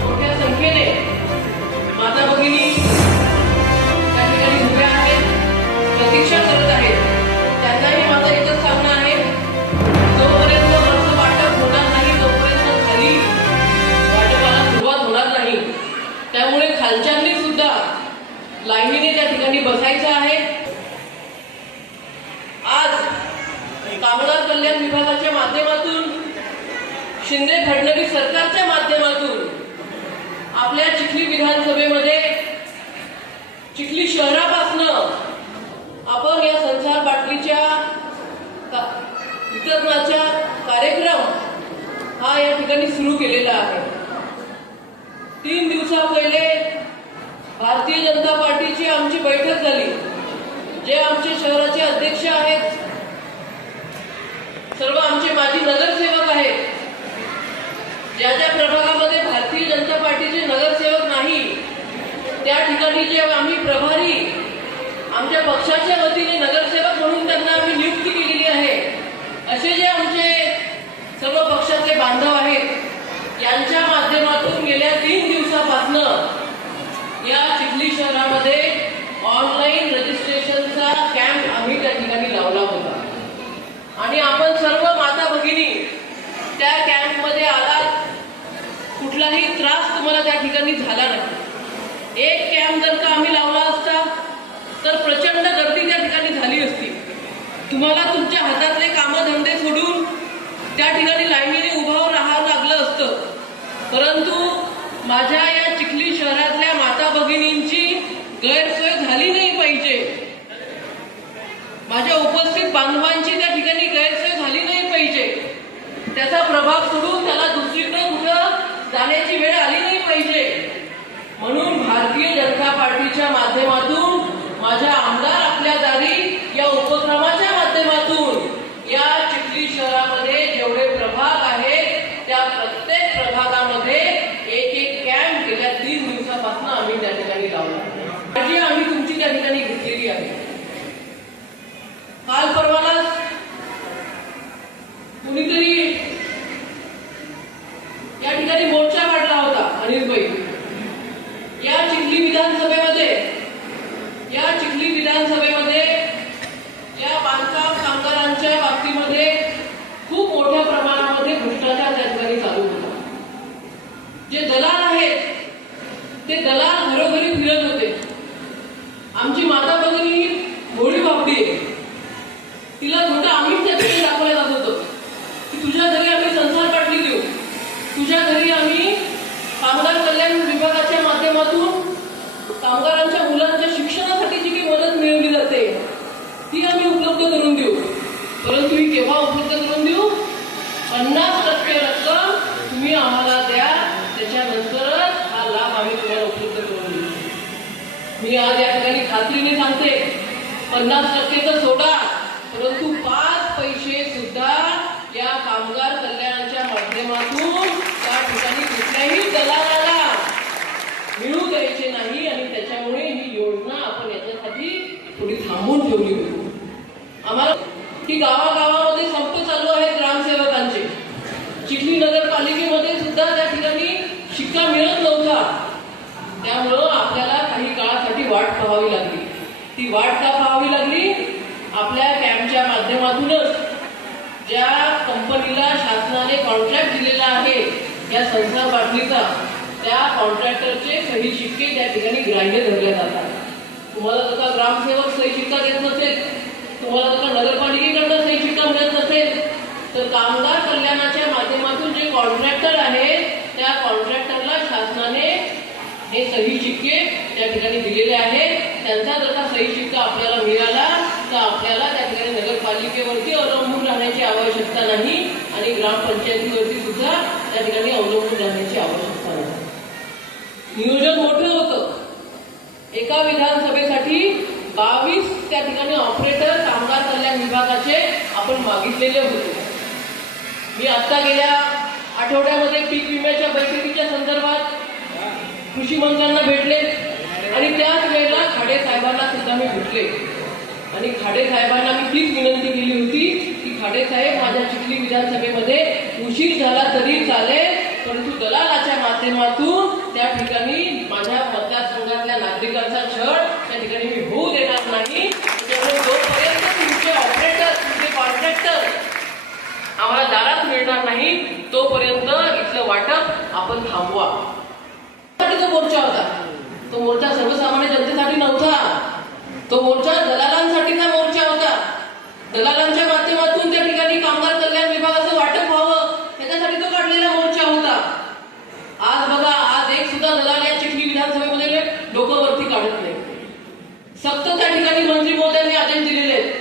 मोठ्या संख्येने माता भगिनी त्या ठिकाणी उभ्या आहेत, प्रतीक्षा करत आहेत. त्यांनाही माझं एकच सांगणं आहे, जोपर्यंत वर्ष वाटप होणार नाही तोपर्यंत खाली वाटपाला सुरुवात होणार नाही. त्यामुळे खालच्यांनी सुद्धा लाईनीने त्या ठिकाणी बसायचं आहे. आज कामगार कल्याण विभागाच्या माध्यमातून, शिंदे फडणवीस सरकारच्या माध्यमातून आपल्या चिखली विधानसभेमध्ये, चिखली शहरापासनं आपण या संसार बाटलीच्या वितरणाचा कार्यक्रम हा या ठिकाणी सुरू केलेला आहे. 3 दिवसा पहिले भारतीय जनता पार्टीची आमची बैठक झाली. जे आमचे शहराचे अध्यक्ष आहेत, सर्व आमचे माजी नगरसेवक आहेत, ज्या ज्या प्रभागामध्ये भारतीय जनता पार्टीचे नगरसेवक नाही त्या ठिकाणी जे आम्ही प्रभारी आमच्या पक्षाच्या वतीने नगरसेवक म्हणून त्यांना आम्ही नियुक्ती केलेली आहे, असे जे आमचे सर्व पक्षातले बांधव आहेत, यांच्या माध्यमातून गेल्या 3 दिवसापासून या चिखली शहरामध्ये ऑनलाईन रजिस्ट्रेशनचा कॅम्प आम्ही त्या ठिकाणी लावला होता. आणि आपण सर्व माता भगिनी त्या कॅम्पमध्ये आलात, कुठलाही त्रास तुम्हाला त्या ठिकाणी झाला नाही. एक कॅम्प जर का आम्ही लावला असता तर प्रचंड गर्दी त्या ठिकाणी झाली असती. तुम्हाला तुमच्या हातातले कामधंदे सोडून त्या ठिकाणी लाईनीने उभं राहावं लागलं असतं. परंतु माझ्या या चिखली शहरातल्या माता भगिनींची गैरसोय झाली नाही पाहिजे, माझ्या उपस्थित बांधवांची त्या ठिकाणी गैरसोय झाली नाही पाहिजे, त्याचा प्रभाव सोडून त्याला दुसरीकडे कुठं जाण्याची वेळ आली नाही पाहिजे. म्हणून भारतीय जनता पार्टीच्या माध्यमातून, माझ्या आमदार आपल्या दारी या उपक्रमाच्या माध्यमातून या चिखली शहरामध्ये जेवढे प्रभाग आहेत त्या प्रत्येक प्रभागामध्ये एक कॅम्प गेल्या 3 दिवसापासून आम्ही त्या ठिकाणी लावला. आम्ही तुमची त्या ठिकाणी घेतलेली आहे. काल परवाला कुणीतरी या ठिकाणी मोर्चा काढला होता. अनिलभाई या चिखली विधानसभेमध्ये या बांधकाम कामगारांच्या बाबतीमध्ये खूप मोठ्या प्रमाणामध्ये भ्रष्टाचार त्या ठिकाणी चालू होता. जे दलाल आहेत ते दलाल घरोघरी फिरत होते. आमची माता भगिनी भोळी बापडी आहे, तिला थोडं आम्हीच त्या ठिकाणी दाखवलं जात होतं की तुझ्या घरी आम्ही संसार बाटली देऊ, तुझ्या घरी आम्ही कामगार कल्याण विभागाच्या माध्यमातून कामगारांच्या मुलांच्या शिक्षणासाठी जी काही मदत मिळवली जाते ती आम्ही उपलब्ध करून देऊ. परंतु ही केव्हा उपलब्ध करून देऊ? 50% रक्कम तुम्ही आम्हाला द्या, त्याच्यानंतरच हा लाभ आम्ही तुम्हाला उपलब्ध करून देऊ. मी आज या ठिकाणी खात्रीने सांगते, 50% तर सोडा, परंतु 5 पैसे सुद्धा या कामगार कल्याणाच्या माध्यमातून त्या ठिकाणी कुठल्याही दलालाला मिळू द्यायचे नाही. आणि त्याच्यामुळे ही योजना आपण याच्यासाठी थोडी थांबवून ठेवली होती. आम्हाला की गावागावामध्ये संप चालू आहेत ग्रामसेवकांचे. चिखली नगरपालिकेमध्ये सुद्धा त्या ठिकाणी शिक्का मिळत नव्हता. त्यामुळं आपल्याला काही काळासाठी वाट पाहावी लागली. ती वाट का पाहावी लागली? आपल्या कॅम्पच्या माध्यमातूनच ज्या कंपनीला शासनाने कॉन्ट्रॅक्ट दिलेला आहे या संसार बाटलीचा, त्या कॉन्ट्रॅक्टरचे सही शिक्के त्या ठिकाणी ग्राह्य धरले जातात. तुम्हाला जर का ग्रामसेवक सही शिक्का देत नसेल, तुम्हाला जर का नगरपालिकेकडनं सही शिक्का मिळत नसेल, तर कामगार कल्याणाच्या माध्यमातून जे कॉन्ट्रॅक्टर आहेत त्या कॉन्ट्रॅक्टरला शासनाने हे सही शिक्के त्या ठिकाणी दिलेले आहेत. त्यांचा जर का सही शिक्का आपल्याला मिळाला तर आपल्याला त्या ठिकाणी नगरपालिकेवरती अवलंबून राहण्याची आवश्यकता नाही आणि ग्रामपंचायतीवरती सुद्धा त्या ठिकाणी अवलंबून राहण्याची आवश्यकता नाही. नियोजन मोठं होतं. एका विधानसभेसाठी 22 त्या ठिकाणी ऑपरेटर कामगार कल्याण विभागाचे आपण मागितलेले होते. मी आता गेल्या आठवड्यामध्ये पीक विम्याच्या बैठकीच्या संदर्भात कृषी मंत्र्यांना भेटले आणि त्याच वेळेला खाडे साहेबांना सुद्धा मी भेटले. आणि खाडे साहेबांना मी तीच विनंती केली होती की खाडे साहेब, माझ्या चिखली विधानसभेमध्ये उशीर झाला तरी चालेल, परंतु दलालाच्या माध्यमातून त्या ठिकाणी माझ्या मतदारसंघातल्या नागरिकांचा छळ त्या ठिकाणी मी होऊ देणार नाही. त्यामुळे जोपर्यंत तुमचे ऑपरेटर, तुमचे कॉन्ट्रॅक्टर आम्हाला दारात मिळणार नाही तोपर्यंत इथलं वाटप आपण थांबवा. तो मोर्चा होता, तो मोर्चा सर्वसामान्य जनतेसाठी नव्हता, तो मोर्चा दलालांसाठीचा मोर्चा होता. दलालांच्या माध्यमातून त्या ठिकाणी कामगार कल्याण विभागाचं वाटप व्हावं याच्यासाठी तो काढलेला मोर्चा होता. आज बघा, आज एक सुद्धा दलाल या चिखली विधानसभेमध्ये डोकं वरती काढत नाही. सक्त त्या ठिकाणी मंत्री महोदयांनी आदेश दिलेले आहेत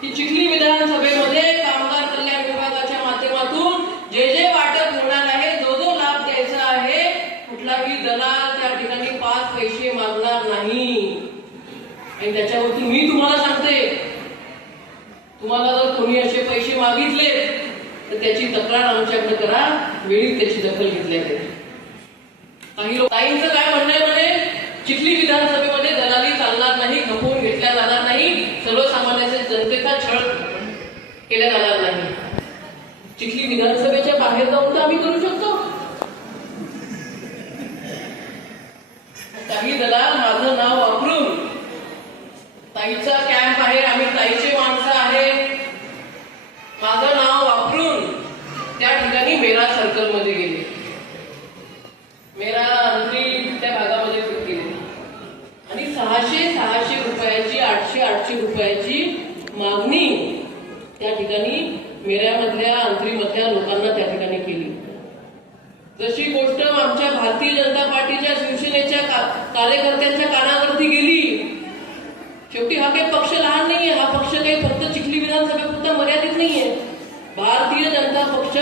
की चिखली विधानसभेमध्ये कामगार कल्याण विभागाच्या माध्यमातून जे जे वाटप होणार आहे, जो जो लाभ द्यायचा आहे, कुठलाही दलाल त्या ठिकाणी 5 पैसे मागणार नाही. आणि त्याच्यावरती मी तुम्हाला सांगते, तुम्हाला जर कोणी असे पैसे मागितले तर त्याची तक्रार आमच्याकडे करा, वेळीच त्याची दखल घेतल्या जाईल. काही लोक ताईंचं काय म्हणणं आहे म्हणे, चिखली विधानसभेमध्ये दलाली चालणार नाही, खपवून घेतल्या जाणार नाही, सर्वसामान्य जनतेचा छळ केला जाणार नाही. चिखली विधानसभेच्या बाहेर जाऊन तर आम्ही करू शकतो. काही दलाल माझं नाव वापरून, ताईचा कॅम्प आहे, आम्ही ताईचे माणसं आहे, माझं नाव वापरून त्या ठिकाणी मेरा सर्कल मध्ये गेले, मेरा मंत्री त्या भागामध्ये गेले आणि 600 रुपयाची, 800 रुपयाची मागणी त्या ठिकाणी मेऱ्यामधल्या, अंतरीमधल्या लोकांना त्या ठिकाणी केली. जशी गोष्ट आमच्या भारतीय जनता पार्टीच्या, शिवसेनेच्या कार्यकर्त्यांच्या कानावरती गेली. शेवटी हा काही पक्ष लहान नाहीये, हा पक्ष काही फक्त चिखली विधानसभेपुरता मर्यादित नाहीये. भारतीय जनता पक्ष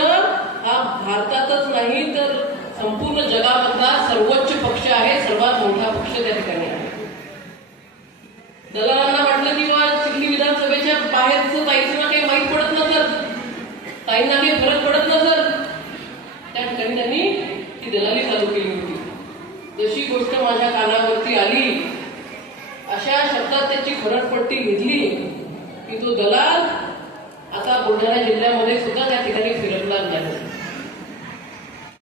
हा भारतातच नाही तर संपूर्ण जगामधला सर्वोच्च पक्ष आहे, सर्वात मोठा पक्ष त्या ठिकाणी आहे. दलालांना वाटलं की चिखली विधानसभेच्या बाहेरचं ताईंना काही माहीत पडत नसत, ताईंना काही फरक पडत नसत, त्या ठिकाणी त्यांनी ती दलाली चालू केली होती. जशी गोष्ट माझ्या कानावरती आली, अशा शब्दात त्याची खरडपट्टी घेतली की तो दलाल आता बुलढाणा जिल्ह्यामध्ये सुद्धा त्या ठिकाणी